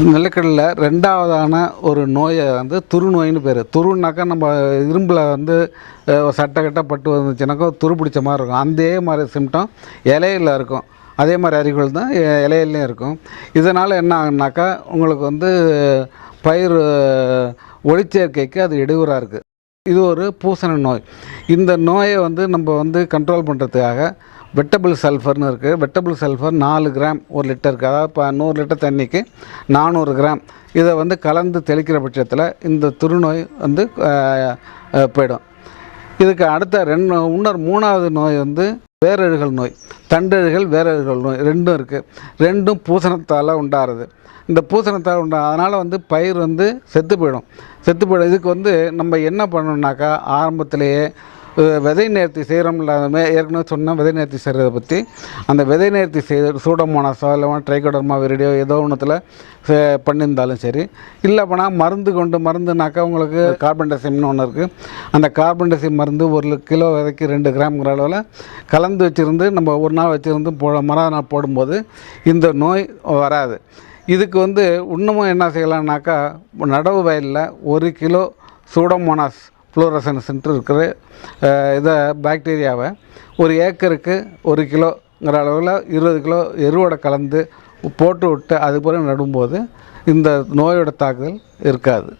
நிலக்கடலில் ரெண்டாவதான ஒரு நோயை வந்து துரு நோயின்னு பேர். துருனாக்கா நம்ம இரும்பில் வந்து சட்டை கட்ட பட்டு வந்துச்சுனாக்கா துரு பிடிச்ச மாதிரி இருக்கும். அதே மாதிரி சிம்டம் இலையில இருக்கும். அதே மாதிரி அறிகுறி தான் இலையிலையும் இருக்கும். இதனால் என்ன ஆகுனாக்கா உங்களுக்கு வந்து பயிர் ஒளிச்சேர்க்கைக்கு அது இடையூறாக இருக்குது இது ஒரு பூசண நோய். இந்த நோயை வந்து நம்ம வந்து கண்ட்ரோல் பண்ணுறதுக்காக வெட்டபிள் சல்ஃபர்னு இருக்குது வெட்டபிள் சல்ஃபர் நாலு கிராம் ஒரு லிட்டருக்கு அதாவது இப்போ நூறு லிட்டர் தண்ணிக்கு நானூறு கிராம் இதை வந்து கலந்து தெளிக்கிற பட்சத்தில் இந்த துருநோய் வந்து போயிடும். இதுக்கு அடுத்த ரெண்டு இன்னொரு மூணாவது நோய் வந்து வேரழுகல் நோய். தண்டழுகல் வேரழுகள் நோய் ரெண்டும் இருக்குது ரெண்டும் பூசணத்தால் உண்டாகிறது இந்த பூசணத்தால் உண்டா அதனால் வந்து பயிர் வந்து செத்து போயிடும். செத்து போயிடும். இதுக்கு வந்து நம்ம என்ன பண்ணணுன்னாக்கா ஆரம்பத்திலேயே விதை நேர்த்தி செய்கிறோம் ஏற்கனவே சொன்ன விதை நேர்த்தி செய்கிறத பற்றி அந்த விதை நேர்த்தி செய்த சூடமோனாஸோ இல்லை ட்ரைகோடர்மா விரிடியோ ஏதோ ஒன்றுத்தில் பண்ணியிருந்தாலும் சரி. இல்லை அப்படின்னா மருந்து கொண்டு மருந்துனாக்கா உங்களுக்கு கார்பன் டெசிம்னு ஒன்று இருக்குது அந்த கார்பன் டெசிம் மருந்து ஒரு கிலோ விதைக்கு ரெண்டு கிராம்ங்கிற அளவில் கலந்து வச்சுருந்து நம்ம ஒரு நாள் வச்சுருந்து போ மரம் நாள் போடும்போது இந்த நோய் வராது. இதுக்கு வந்து இன்னமும் என்ன செய்யலாம்னாக்கா நடவு வயலில் ஒரு கிலோ சூடோமோனாஸ் ஃப்ளோரசன்ஸ்ன்ட்டு இருக்கிற இதை பாக்டீரியாவை ஒரு ஏக்கருக்கு ஒரு கிலோங்கிற அளவில் இருபது கிலோ எருவோட கலந்து போட்டு விட்டு அது பிறகு நடும்போது இந்த நோயோட தாக்குதல் இருக்காது.